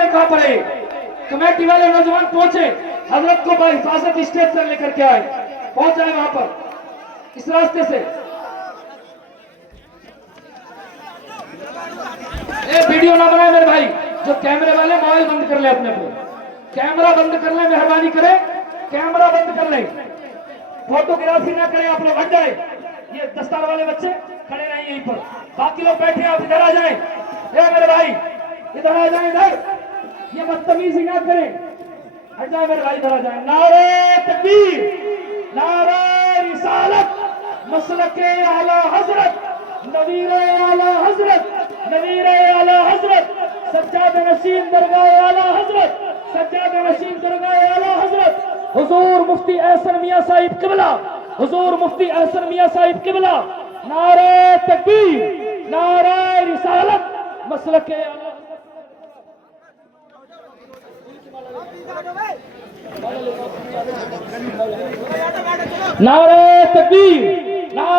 वाले कहां पर है? कमेटी वाले नौजवान पहुंचे, हजरत को हिफाजत स्टेज पर लेकर के आए, पहुंचाए वहां पर इस रास्ते से। वीडियो ना बनाए मेरे भाई, जो कैमरे वाले मोबाइल बंद कर ले, अपने कैमरा बंद कर ले, मेहरबानी करे कैमरा बंद कर ले, फोटोग्राफी ना करें आप लोग, हट जाए। ये दस्तार वाले बच्चे खड़े रहें यहीं पर, बाकी लोग बैठे आप इधर आ जाएं। मेरे भाई इधर आ जाएं, इधर ये बदतमीजी ना करें, हट जाए मेरे भाई, इधर आ जाए। नारे तकबीर, नारे रिसालत, मसलके आला हजरत, नवीरे आला हजरत, नवीरे आला हजरत, सज्जाद नशीन दरगाह आला हजरत, सज्जाद नशीन दरगाह आला हजरत, हुजूर मुफ्ती एहसन मियां साहिब किबला, हुजूर मुफ्ती एहसन मियां साहिब किबला। नारे तकबीर, नारे रिसालत, मसलके आला, नारे तकबीर, नारे